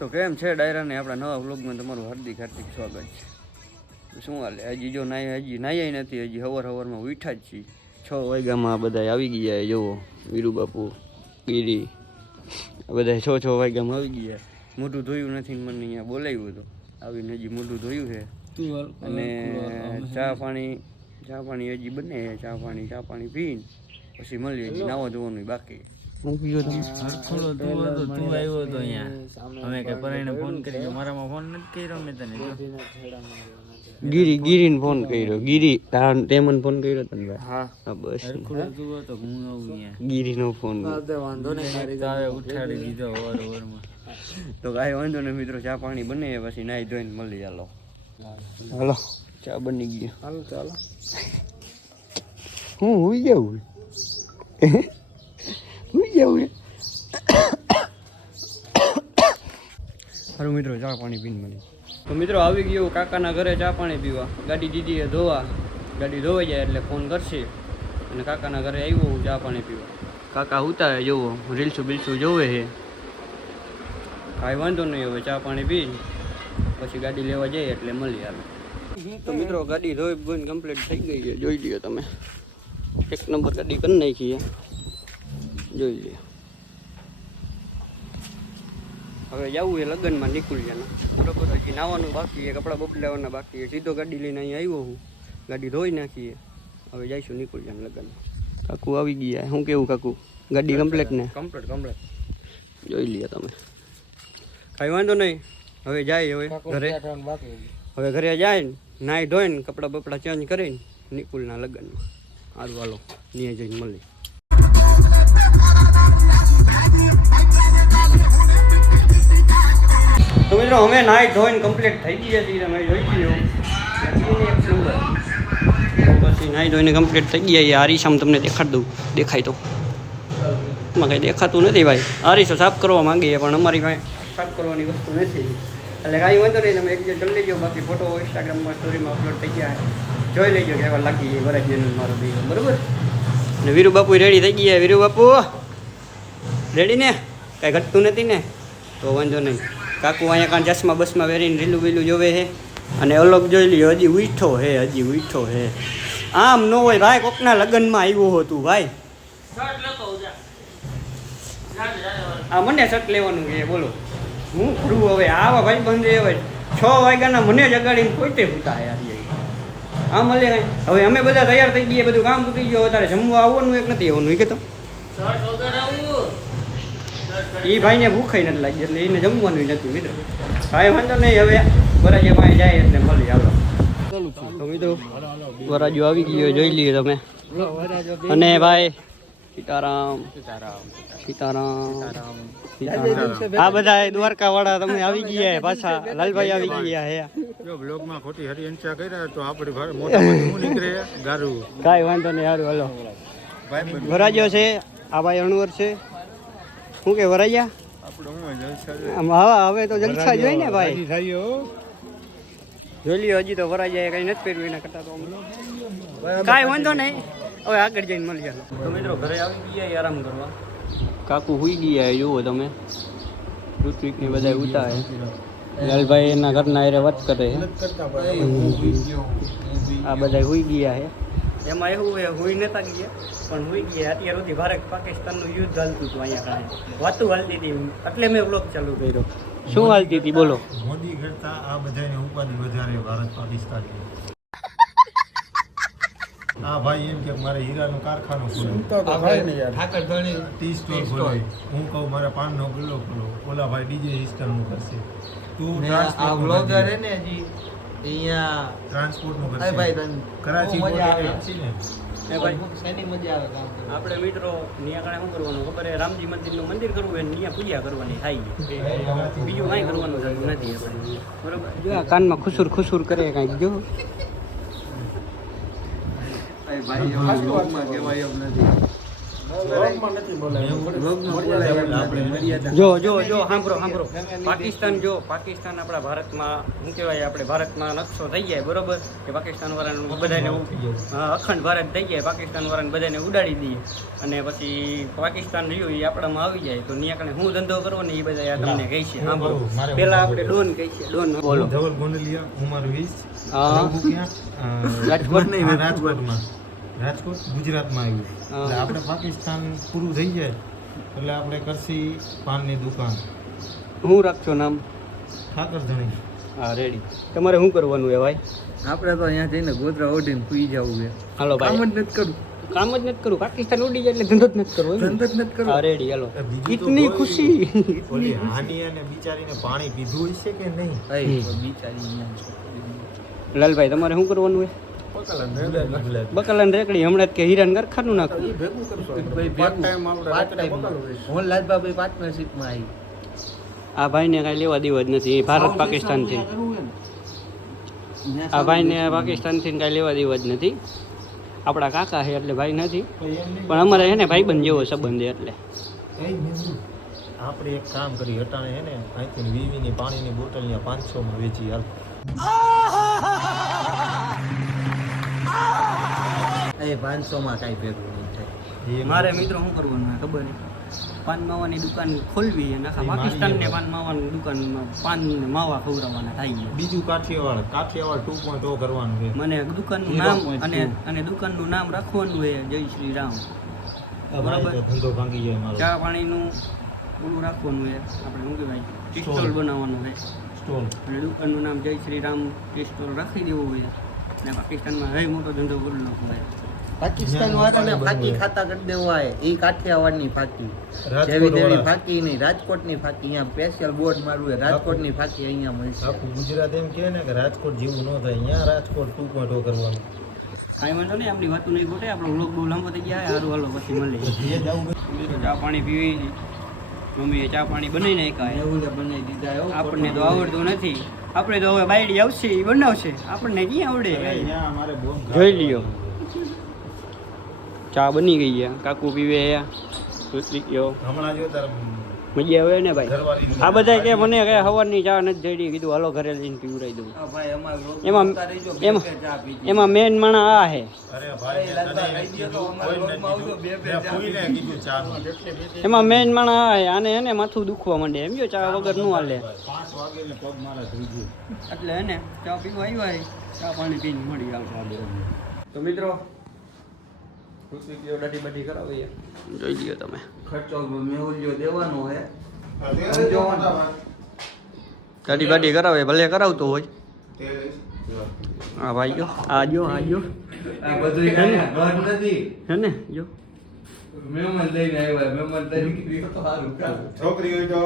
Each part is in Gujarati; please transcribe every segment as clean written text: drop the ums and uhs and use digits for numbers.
તો કેમ છે ડાયરાને આપણા નવા વ્લોગમાં તમારું હાર્દિક સ્વાગત છે. શું હાલે? હજી જો હજી નાહ્યા નથી, હજી હવારમાં ઉઠ્યા જ છીએ. 6 વાગ્યામાં બધા આવી ગયા. જુઓ વીરુ બાપુ, ગીરી બધા 6 વાગ્યામાં આવી ગયા. મોઢું ધોયું નથી, મને અહીંયા બોલાવ્યું હતું. આવીને હજી મોઢું ધોયું છે અને ચા પાણી હજી બને. ચા પાણી પીને પછી મળીએ. હજી નાવા ધોવાનું બાકી. હું પીયો તમે? તું આવ્યો હતો અહીંયા. અમે કે પરાઈને ફોન કર્યો, મારામાં ફોન નથી કર્યો મેં તને. ગીરીને ફોન કર્યો. ગીરી તે મને ફોન કર્યો તને ભાઈ? હા બસ. તું હતો હું આવું અહીંયા. ગીરીનો ફોન વાંધો નહીં, તારે ઉઠાડી દીધો વારમાં. તો કાંઈ વાંધો નહીં મિત્રો. ચા પાણી બને પછી નાહી ધોઈને મળી. હાલો ચા બની ગઈ. ચાલો હું હોઈ જાઉં સારું મિત્રો. ચા પાણી પીને મળી. તો મિત્રો આવી ગયો કાકાના ઘરે ચા પાણી પીવા. ગાડી દીધીએ ધોવા. ગાડી ધોવાઈ જાય એટલે ફોન કરશે. અને કાકાના ઘરે આવ્યો હું ચા પાણી પીવા. કાકા ઉતારે જોવો, રીલ્સું જોવે છે. કાંઈ વાંધો નહીં. હવે ચા પાણી પી પછી ગાડી લેવા જઈએ એટલે મળી આવે. તો મિત્રો ગાડી ધોઈ બોઈને કમ્પ્લીટ થઈ ગઈ છે. જોઈ લ્યો તમે. 1 નંબર ગાડી કરી નાખી છે. જોઈ લે. હવે જવું એ લગ્નમાં નીકળ્યા બરોબર. હજી નાવાનું બાકી છે, કપડાં બદલાવાના બાકી છે. સીધો ગાડી લઈને અહીંયા આવ્યો હું. ગાડી ધોઈ નાખીએ. હવે જઈશું નીકળ્યા લગ્નમાં. કાકુ આવી ગયા. શું કેવું કાકુ? ગાડી કમ્પ્લીટ ને? કમ્પ્લીટ જોઈ લે તમે. કાંઈ વાંધો નહીં. હવે જાય ઘરે. હવે ઘરે જાય ને નાહી ધોઈને કપડાં બપડા ચેન્જ કરીને નીકળના લગ્નમાં. સારું હાલો ત્યાં જઈને મળી. તો મિત્રો અમે નાહી ધોઈને કમ્પ્લીટ થઈ ગયા છીએ. તમે જોઈ ગયો પછી નાહી ધોઈને કમ્પ્લીટ થઈ ગયા. એ આરીસામ તમને દેખાડ દઉં. દેખાય તો એમાં કંઈ દેખાતું નથી ભાઈ. આરીસો સાફ કરવા માંગીએ પણ અમારી કાંઈ સાફ કરવાની વસ્તુ નથી. એટલે કાંઈ વાંધો નહીં. તમે એક જણ કરી લેજો. બાકી ફોટો ઇન્સ્ટાગ્રામમાં સ્ટોરીમાં અપલોડ થઈ ગયા. જોઈ લેજો કે એવા લાગી જાય વરસ જેનું મારો ભાઈ. બરાબર ને? વીરુ બાપુ રેડી થઈ ગયા. વીરુ બાપુ રેડી ને? કાંઈ ઘટતું નથી ને? તો વાંધો નહીં. કાકુ અહીંયા કાં ચશ્મા બસમાં વેરીને રીલું જોવે છે. અને અલગ જોઈ લ્યો. હજી ઉઠો હે. આમ ન હોય ભાઈ. કોકના લગ્નમાં આવ્યો હતું ભાઈ. આ મને શર્ટ લેવાનું છે. બોલો હું કરું હવે? આવા ભાઈ બંધ હવે 6 વાગ્યાના મને જગાડીને પોતે ઉતા યાર. આ મળે હવે અમે બધા તૈયાર થઈ ગયા. બધું કામ તૂટી ગયો. તારે જમવા આવવાનું એક નથી આવવાનું કે તો એ ભાઈને ભૂખાઈ નથી લાગી એટલે એને જમવાનું નથી મિત્રો. કાંઈ વાંધો નહીં. હવે વરાજો પાસે જાય એટલે મળી. હાલો તો મિત્રો વરાજો આવી ગયો. જોઈ લઈએ તમે. અને ભાઈ સીતારામ. આ બધા દ્વારકા વાળા તમે આવી ગયા. પાછા લાલભાઈ આવી ગયા હે. જો બ્લોગમાં ખોટી હરિયંચા કર્યા તો આપણી મોટા હું નીકળે ગારું. કાંઈ વાંધો નહીં. સારું હાલો. વરાજો છે. આ ભાઈ અણવર છે. શું કે વરાજા? હવે તો જલસા જ હોય ને ભાઈ. જોઈ લ્યો. હજી તો વરાજા કઈ નથી પહેર્યું એના કરતા તો કાંઈ વાંધો નહીં. હવે આગળ જઈને મળી જાય. તો મિત્રો ઘરે આવી ગયા આરામ કરવા. કાકુ હુઈ ગયા જુઓ તમે. ઋત્વિક ને બધા ઉતારે. લાલભાઈ એના ઘરના હારે વાત કરે. આ બધા હુઈ ગયા છે. એમાં એવું હુઈ નતા ગયા પણ હુઈ ગયા. અત્યાર સુધી ભારત પાકિસ્તાનનું યુદ્ધ હાલતું હતું અહીંયા કાંઈ વાતું હાલતી હતી. એટલે મેં બ્લોગ ચાલુ કર્યો. શું હાલતી હતી બોલો? મોદી કરતા આ બધાને ઉપાધિ વધારે ભારત પાકિસ્તાન. આ ભાઈ એમ કે મારે હીરાનું કારખાનું ખોલવું. ઠાકર ધણી 30 સ્ટોર ખોલાય. હું કહું મારે પાનનો ગલ્લો ખોલો. ઓલા ભાઈ ડીજે સિસ્ટમનું કરશે. તું આ બ્લોગર હે ને જી અહીંયા ટ્રાન્સપોર્ટનું કરશે. કરાચી આપણે મિત્રો નિયા કારણે શું કરવાનું ખબર? રામજી મંદિરનું મંદિર કરવું હોય નિયા પૂજા કરવાની થાય. બીજું કાંઈ કરવાનું થતું નથી આપણે. બરોબર. જો કાનમાં ખુસુર કરે કાંઈક જો. જો સાંભળો પાકિસ્તાન આપણા ભારતમાં શું કહેવાય, આપણે ભારતમાં નકશો થઈ જાય બરોબર કે પાકિસ્તાન વાળાને બધાને અખંડ ભારત થઈ જાય, પાકિસ્તાન વાળાને બધાને ઉડાડી દઈએ અને પછી પાકિસ્તાન રહ્યું એ આપણામાં આવી જાય તો ત્યાં કણે હું ધંધો કરવો ને એ બધા આ તમને કહી છે. સાંભળો પેલા આપણે ડોન કહી છે. ડોન બોલો. ધવલ ગોંડલિયા, ઉમર 20. રાજકોટ ગુજરાતમાં આવ્યું એટલે આપણે પાકિસ્તાન પૂરું થઈ જાય એટલે આપણે કરશી પાનની દુકાન. હું રાખશો નામ? ઠાકર ધણી. હા રેડી. તમારે શું કરવાનું હે ભાઈ? આપણે તો અહીંયા જઈને ગોદરા ઓઢીને સુઈ જવું છે. હાલો ભાઈ. કામ જ નથી કરવું. કામ જ નથી કરવું. પાકિસ્તાન ઉડી જાય એટલે ધંધો જ નથી કરવો. ધંધો જ નથી કરવો. હા રેડી હાલો. બીજું તો ઇતની કોઈ ખુશી. ઓલી હાની અને બિચારીને પાણી પીધું હોય છે કે નહીં? બિચારી અહીંયા લાલભાઈ તમારે શું કરવાનું હે? બકલાન રેકડી હમણાં જ કે હીરાન કારખાનું નાખવું. હું લાલબાભાઈ પાર્ટનરશિપમાં આવી. આ ભાઈને કાંઈ લેવા દેવા જ નથી. એ ભારત પાકિસ્તાનથી આ ભાઈને પાકિસ્તાનથી કાંઈ લેવા દેવા જ નથી. આપણા કાકા છે એટલે ભાઈ નથી, પણ અમારે છે ને ભાઈબંધ જેવો સંબંધ છે એટલે. આપણે એક કામ કરી હટાણે છે ને અહીંથી વીવીની પાણીની બોટલ ત્યાં 500 માં વેચી હાલ. એ 500 માં કાંઈ ભેગું નહીં થાય. મારે મિત્રો શું કરવાનું ખબર નહીં. પાન માવાની દુકાન ખોલવી અને આખા પાકિસ્તાનને પાન માવાની દુકાનમાં પાન માવા ખવડાવવાના થાય. બીજું કાઠિયાવાડ 2.0 કરવાનું છે. મને દુકાનનું નામ અને દુકાનનું નામ રાખવાનું છે જય શ્રી રામ. બરાબર. ધંધો ભાંગી જાય મારો. ચા પાણીનું ઓલું રાખવાનું છે. આપણે શું કહેવાય ટી સ્ટોલ બનાવવાનું છે. સ્ટોલ અને દુકાનનું નામ જય શ્રી રામ ટી સ્ટોલ રાખી દેવું હોય અને પાકિસ્તાનમાં હવે મોટો ધંધો કરી નાખવો હોય. પાકિસ્તાન વાળાને ફાકી ખાતા કરી દેવું હોય. એ કાઠિયાવાડની ફાકી, રાજકોટ જેવી તેવી વાળા. ફાકી નહીં. રાજકોટની ફાકી અહીંયા સ્પેશિયલ બોર્ડ મારવું હોય. રાજકોટની ફાકી અહીંયા મળશે. આખું ગુજરાત એમ કહે ને કે રાજકોટ જેવું ન થાય, અહીંયા રાજકોટ 2.0 કરવાનું. કાંઈ વાંધો નહીં. આપણી વાતું નહીં ખોટે. આપણો વ્લોગ બહુ લાંબો થઈ ગયા. સારું હાલો પછી મળીએ. ચા પાણી પીવી. મમ્મીએ ચા પાણી બનાવી નાખ્યા. એવું જ બનાવી દીધા. એવું આપણને તો આવડતું નથી. આપણે તો હવે બાયડી આવશે એ બનાવશે. આપણને ક્યાં આવડે? અહીંયા અમારે બોમ જોઈ લ્યો. ચા બની ગઈ છે. કાકુ પીવે. હમણાં જો તાર મજા આવે ને ભાઈ. ઘરવાળી આ બધા કે મને કે સવારની ચા નથી જડી. કીધું હાલો ઘરે લઈને પીવડાવી દઉં. હા ભાઈ, અમારે લોક એમાં- બોલતા રહેજો. બે એમાં- બે ચા પીજો. એમાં મેન માણા આ હે. અરે ભાઈ એ લાલતા તને લઈ ગયો તો કીધું, અમારા કોઈને લોકમાં આવજો, બે બે મેં ચા ફૂઈને પીજો. કીધું ચાનું. એમાં મેન માણા આ હે. આને હે ને માથું દુખવા માંડે. એમ જો ચા વગર નું હાલે. 5 વાગે ને પગ મારા થઈ ગયો. એટલે હે ને ચા પીવા આવ્યા હે. ચા પાણી પીને મળી આવે. તો મિત્રો દાઢી બાઢી કરાવી જોઈ લ્યો તમે. ખર્ચો મેહુલિયો દેવાનો હે. દાઢી બાઢી કરાવે ભલે કરાવતો હોય. હા ભાઈ જો આ જો આ બધું કાંઈ ઘર નથી. હે ને જો મહેમાન લઈને આવ્યા. મહેમાન તરીકે તો સારું કામ. છોકરી હોય તો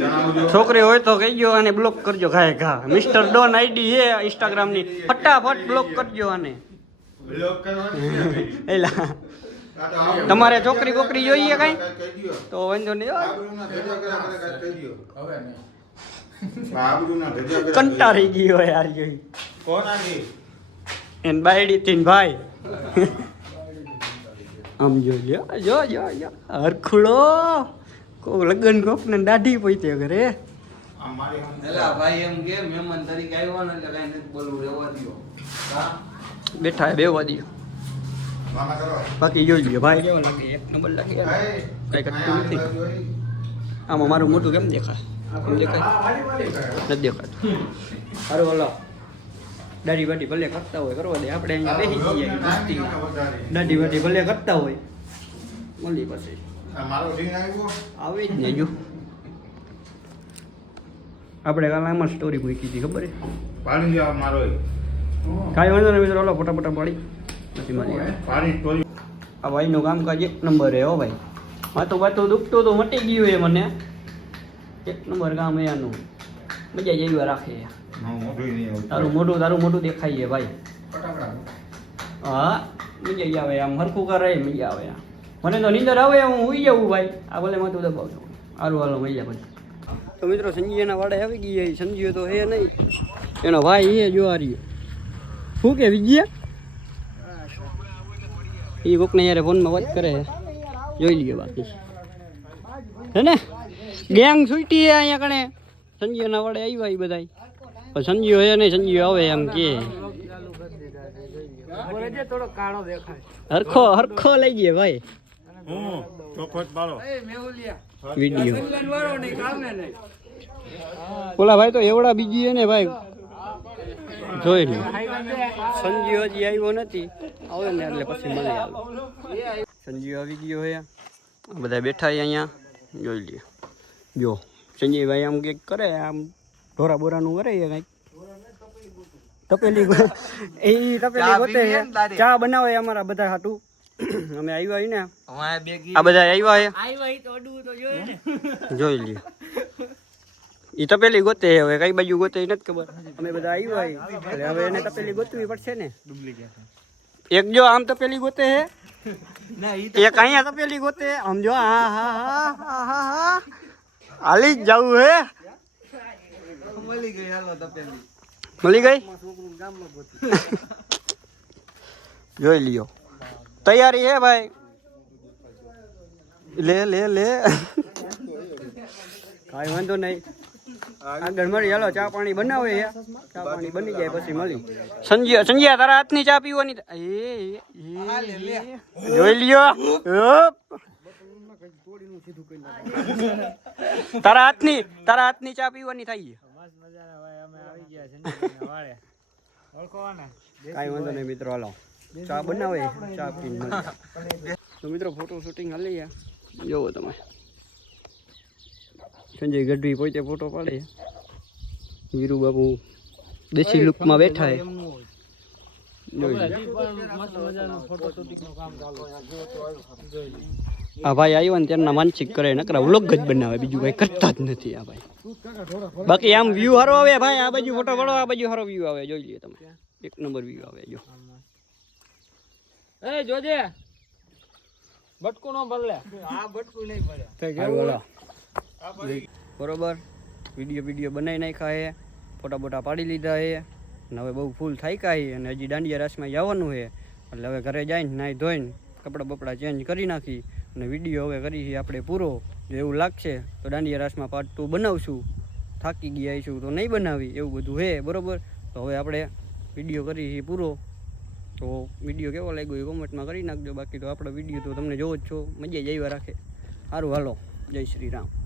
જણાવજો. છોકરી હોય તો કહીજો આને બ્લોક કરજો. ઘાય ઘા મિસ્ટર ડોન આઈડી છે ઇન્સ્ટાગ્રામની. ફટાફટ બ્લોક કરજો આને. બ્લોક કરવાનું છે. એલા તમારે છોકરી બોકરી જોઈએ કઈ તો વાંધો નહીં. કંટાળી ગયો યાર જોઈ. કોણ આની? એન બાયડી તીન ભાઈ આમ જોઈ લ્યો. જો જો જો હરખુડો કોક લગન કોક ને દાઢી પોઈતે ઘરે. આ મારી એલા ભાઈ એમ કે મહેમાન તરીકે આવ્યો ને એટલે કાંઈ નથી બોલવું. રહેવા દ્યો. હા બેઠા હે બેવા દીયો. મામા કરો. બાકી જોઈ લ્યો ભાઈ કેવો લાગે. એક નંબર લાગે. કઈ ઘટતું નથી. આમાં મારું મોટું કેમ દેખાય? કેમ દેખાય? નથી દેખાતું. સારું હાલો દાઢી બાઢી ભલે કરતા હોય કરવા દે. આપણે અહીંયા બેસી જઈએ મસ્તીમાં. દાઢી બાઢી ભલે કરતા હોય મળી પછી મારો સીન આવ્યો. આવે જ ને. જો આપણે કાલે આમાં સ્ટોરી મૂકી હતી ખબર છે? પાણી લેવા મારો કાંઈ વાંધો નહીં મિત્રો. હાલો ફટાફટ પાડી પછી મારી પાણી સ્ટોરી. આ ભાઈનું કામકાજ એક નંબર હે હો ભાઈ. માથું બાથું દુખતું તો મટી ગયું એ મને. એક નંબર કામ હે આનું. મજા જ એવી રાખે. તારું મોઢું દેખાય છે ભાઈ. હા મજા જ આવે. આમ હરખું કરે મજા આવે. મને તો નીંદર આવે હું સુઈ જવું ભાઈ. આ ભલે માથું દબાવજો. સારું હાલો મજા પછી. તો મિત્રો સંજીવના વાડે આવી ગઈ. સંજીવ તો હે નહીં. એનો ભાઈ હે જો આ રહ્યો. શું કે વિજયા એ કોકને યાર ફોનમાં વાત કરે છે. જોઈ લઈએ બાકી હે ને ગેંગ છૂટી હે અહીંયા કણે સંજીવના વડે આવ્યા એ બધા પણ સંજીવ હે નહીં સંજીવ આવે એમ કે હરખો હરખો લઈ ગયે ભાઈ વિડીયો ઓલા ભાઈ તો એવડા બીજી હે ને ભાઈ જોઈ લે સંજીવ હજી આવ્યો નથી આવે ને એટલે પછી મળે હાલો સંજીવ આવી ગયો હે બધા બેઠા અહીંયા જોઈ લે જો સંજીવભાઈ આમ કંઈક કરે આમ ઢોરા બોરાનું કરે કંઈક તપેલી એ તપેલી ગોતે ચા બનાવે અમારા બધા હાટું અમે આવ્યા ને આ બધા આવ્યા હે જોઈ લે ઈ તપેલી ગોતે હવે કઈ બાજુ ગોતે નથી ખબર અમે બધા આવ્યા એટલે હવે એને તપેલી ગોતવી પડશે ને એક જો આમ તપેલી ગોતે હે એક અહીંયા તપેલી ગોતે આમ જો હા હા હા હા હા હાલી જ જવું હે મળી ગઈ જોઈ લ્યો તૈયારી હે ભાઈ લે લે લે કાંઈ વાંધો નહીં આગળ મળી હાલો ચા પાણી બનાવે ચા પાણી બની જાય પછી મળી સંજ્યા તારા હાથની ચા પીવાની જોઈ લ્યો તારા હાથની ચા પીવાની થાય કાંઈ વાંધો નહીં મિત્રો હાલો ચા બનાવે ચા પીને તો મિત્રો ફોટો શૂટિંગ હાલી ગયા જોવો તમે સંજય ગઢવી પોતે ફોટો પાડે વીરુ બાબુ દેશી લુકમાં બેઠા હે આ ભાઈ આવ્યો ને તેમના માનસિક કરે નકરા વ્લોગ જ બનાવે બીજું કઈ કરતા જ નથી આ ભાઈ બાકી આમ વ્યૂ સારો આવે ભાઈ આ બાજુ ફોટો પાડો આ બાજુ સારો વ્યૂ આવે જોઈ લઈએ તમે એક નંબર વ્યૂ આવે જો એ જોજે બટકું નો પડલે આ બટકું નહીં પડે બરોબર વિડીયો બનાવી નાખ્યા હે ફોટા પાડી લીધા હે અને હવે બહુ ફૂલ થાક્યા હે અને હજી દાંડિયા રાસમાં જવાનું છે એટલે હવે ઘરે જઈને નાહી ધોઈને કપડાં બપડા ચેન્જ કરી નાખી અને વિડીયો હવે કરી આપણે પૂરો જો એવું લાગશે તો દાંડિયા રાસમાં પાર્ટ 2 બનાવશું થાકી ગયા છું તો નહીં બનાવી એવું બધું હે બરોબર તો હવે આપણે વિડીયો કરી પૂરો તો વિડીયો કેવો લાગ્યો એ કોમેન્ટમાં કરી નાખજો બાકી તો આપણો વિડીયો તો તમને જોવો જ છો મજા જ આવ્યા રાખે સારું હાલો જય શ્રી રામ